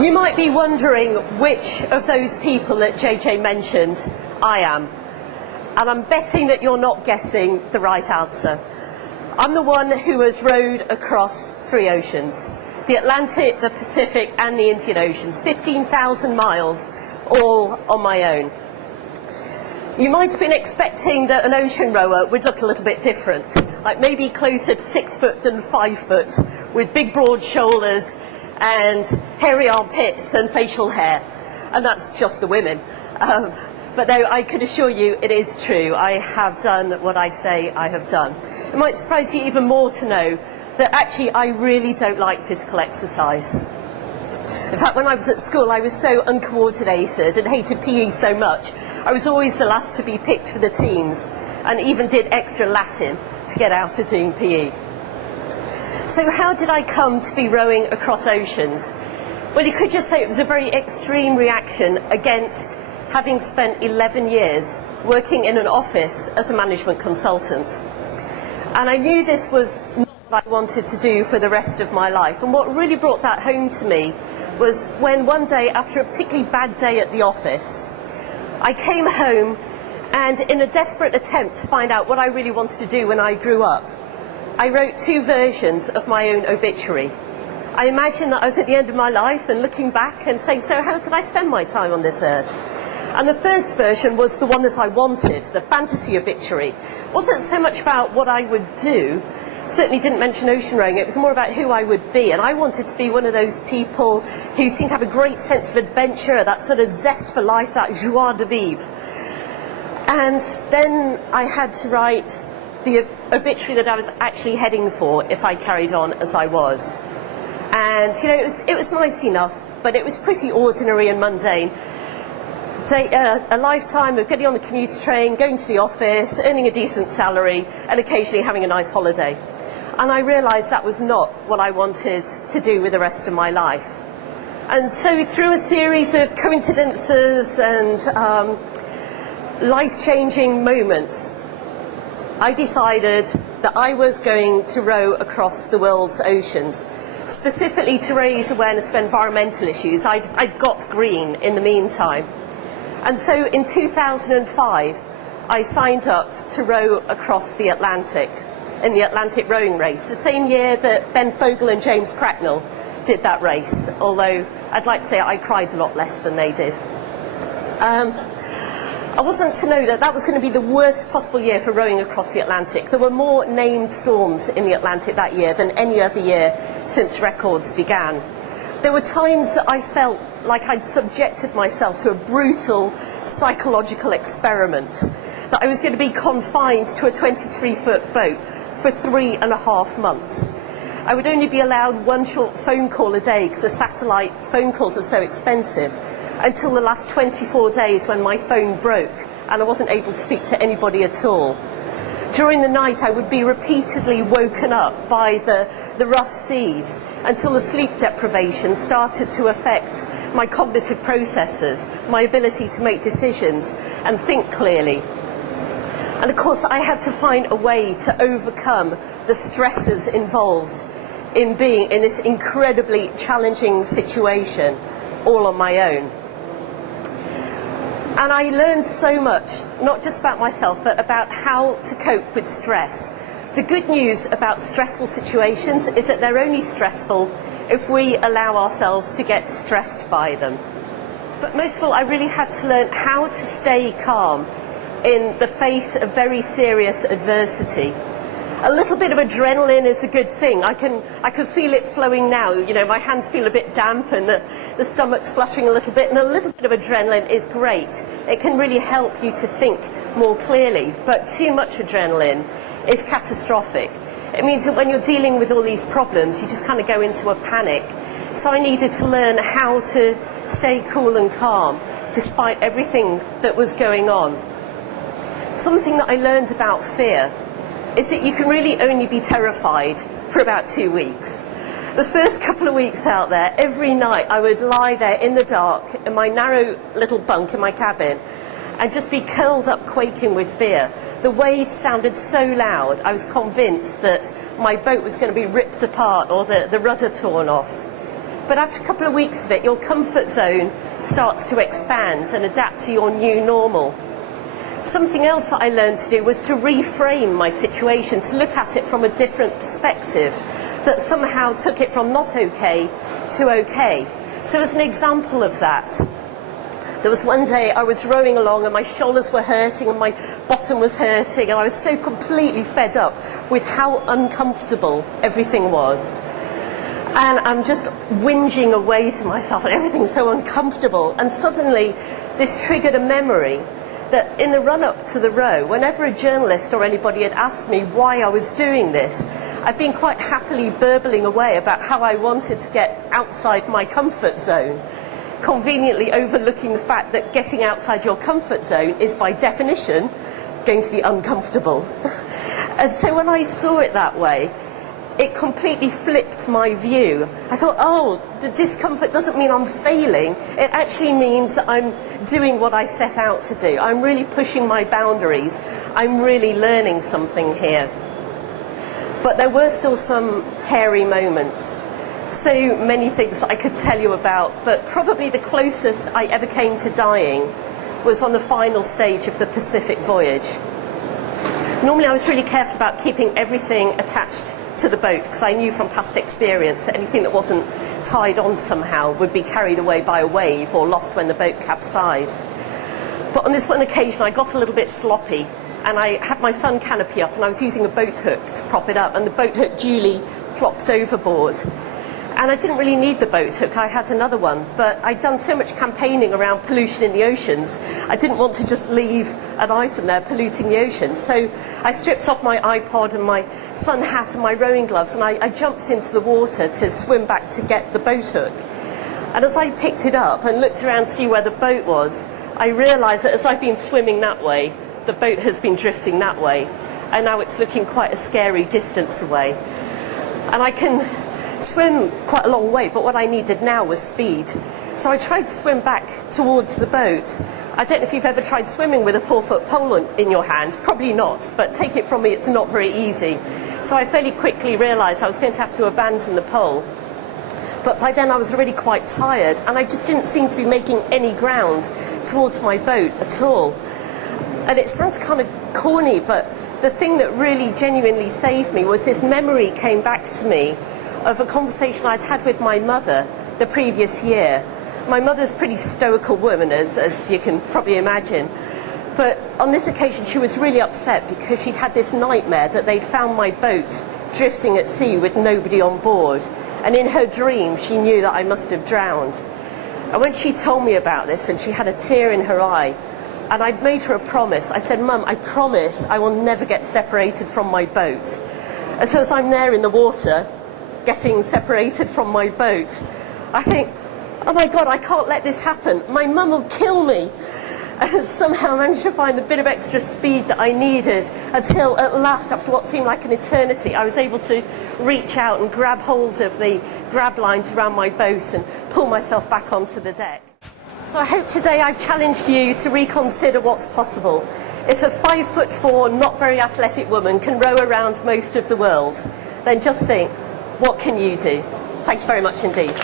You might be wondering which of those people that JJ mentioned I am. And I'm betting that you're not guessing the right answer. I'm the one who has rowed across 3 oceans. The Atlantic, the Pacific and the Indian Oceans. 15,000 miles, all on my own. You might have been expecting that an ocean rower would look a little bit different, like maybe closer to 6 foot than 5 foot, with big broad shoulders and hairy armpits and facial hair. And that's just the women. But no, I can assure you it is true. I have done what I say I have done. It might surprise you even more to know that actually I really don't like physical exercise. In fact, when I was at school, I was so uncoordinated and hated PE so much. I was always the last to be picked for the teams, and even did extra Latin to get out of doing PE. So how did I come to be rowing across oceans? Well, you could just say it was a very extreme reaction against having spent 11 years working in an office as a management consultant. And I knew this was not what I wanted to do for the rest of my life. And what really brought that home to me was when one day, after a particularly bad day at the office, I came home and in a desperate attempt to find out what I really wanted to do when I grew up, I wrote 2 versions of my own obituary. I imagined that I was at the end of my life and looking back and saying, so how did I spend my time on this earth? And the first version was the one that I wanted, the fantasy obituary. It wasn't so much about what I would do, certainly didn't mention ocean rowing, it was more about who I would be. And I wanted to be one of those people who seemed to have a great sense of adventure, that sort of zest for life, that joie de vivre. And then I had to write the obituary that I was actually heading for if I carried on as I was. And you know, it was nice enough, but it was pretty ordinary and mundane. A lifetime of getting on the commuter train, going to the office, earning a decent salary, and occasionally having a nice holiday. And I realised that was not what I wanted to do with the rest of my life. And so through a series of coincidences and life-changing moments, I decided that I was going to row across the world's oceans, specifically to raise awareness of environmental issues. I'd got green in the meantime. And so in 2005, I signed up to row across the Atlantic in the Atlantic rowing race, the same year that Ben Fogle and James Cracknell did that race, although I'd like to say I cried a lot less than they did. I wasn't to know that that was going to be the worst possible year for rowing across the Atlantic. There were more named storms in the Atlantic that year than any other year since records began. There were times that I felt like I'd subjected myself to a brutal psychological experiment, that I was going to be confined to a 23-foot boat for 3.5 months. I would only be allowed 1 short phone call a day because the satellite phone calls are so expensive, until the last 24 days when my phone broke and I wasn't able to speak to anybody at all. During the night I would be repeatedly woken up by the rough seas until the sleep deprivation started to affect my cognitive processes, my ability to make decisions and think clearly. And of course I had to find a way to overcome the stresses involved in being in this incredibly challenging situation all on my own. And I learned so much, not just about myself, but about how to cope with stress. The good news about stressful situations is that they're only stressful if we allow ourselves to get stressed by them. But most of all, I really had to learn how to stay calm in the face of very serious adversity. A little bit of adrenaline is a good thing. I can feel it flowing now. You know, my hands feel a bit damp and the stomach's fluttering a little bit, and a little bit of adrenaline is great. It can really help you to think more clearly, but too much adrenaline is catastrophic. It means that when you're dealing with all these problems, you just kind of go into a panic. So I needed to learn how to stay cool and calm despite everything that was going on. Something that I learned about fear is that you can really only be terrified for about 2 weeks. The first couple of weeks out there, every night I would lie there in the dark in my narrow little bunk in my cabin and just be curled up quaking with fear. The waves sounded so loud, I was convinced that my boat was going to be ripped apart or the rudder torn off. But after a couple of weeks of it, your comfort zone starts to expand and adapt to your new normal. Something else that I learned to do was to reframe my situation, to look at it from a different perspective, that somehow took it from not okay to okay. So as an example of that, there was one day I was rowing along and my shoulders were hurting and my bottom was hurting, and I was so completely fed up with how uncomfortable everything was. And I'm just whinging away to myself, and everything's so uncomfortable. And suddenly this triggered a memory that in the run-up to the row, whenever a journalist or anybody had asked me why I was doing this, I'd been quite happily burbling away about how I wanted to get outside my comfort zone, conveniently overlooking the fact that getting outside your comfort zone is by definition going to be uncomfortable. And so when I saw it that way, it completely flipped my view. I thought, oh, the discomfort doesn't mean I'm failing. It actually means that I'm doing what I set out to do. I'm really pushing my boundaries. I'm really learning something here. But there were still some hairy moments. So many things that I could tell you about, but probably the closest I ever came to dying was on the final stage of the Pacific voyage. Normally I was really careful about keeping everything attached to the boat, because I knew from past experience that anything that wasn't tied on somehow would be carried away by a wave or lost when the boat capsized. But on this one occasion I got a little bit sloppy, and I had my sun canopy up and I was using a boat hook to prop it up, and the boat hook duly plopped overboard. And I didn't really need the boat hook, I had another one, but I'd done so much campaigning around pollution in the oceans, I didn't want to just leave an item there polluting the ocean. So I stripped off my iPod and my sun hat and my rowing gloves, and I jumped into the water to swim back to get the boat hook. And as I picked it up and looked around to see where the boat was, I realised that as I've been swimming that way, the boat has been drifting that way, and now it's looking quite a scary distance away. And I can swim quite a long way, but what I needed now was speed. So I tried to swim back towards the boat. I don't know if you've ever tried swimming with a 4-foot pole in your hand, probably not, but take it from me, it's not very easy. So I fairly quickly realised I was going to have to abandon the pole. But by then I was already quite tired, and I just didn't seem to be making any ground towards my boat at all. And it sounds kind of corny, but the thing that really genuinely saved me was this memory came back to me of a conversation I'd had with my mother the previous year. My mother's a pretty stoical woman, as you can probably imagine. But on this occasion she was really upset because she'd had this nightmare that they'd found my boat drifting at sea with nobody on board. And in her dream she knew that I must have drowned. And when she told me about this, and she had a tear in her eye, and I'd made her a promise, I said, Mum, I promise I will never get separated from my boat. And so as I'm there in the water, getting separated from my boat, I think, oh my God, I can't let this happen. My mum will kill me. And somehow I managed to find the bit of extra speed that I needed until at last, after what seemed like an eternity, I was able to reach out and grab hold of the grab lines around my boat and pull myself back onto the deck. So I hope today I've challenged you to reconsider what's possible. If a 5'4", not very athletic woman can row around most of the world, then just think, what can you do? Thank you very much indeed.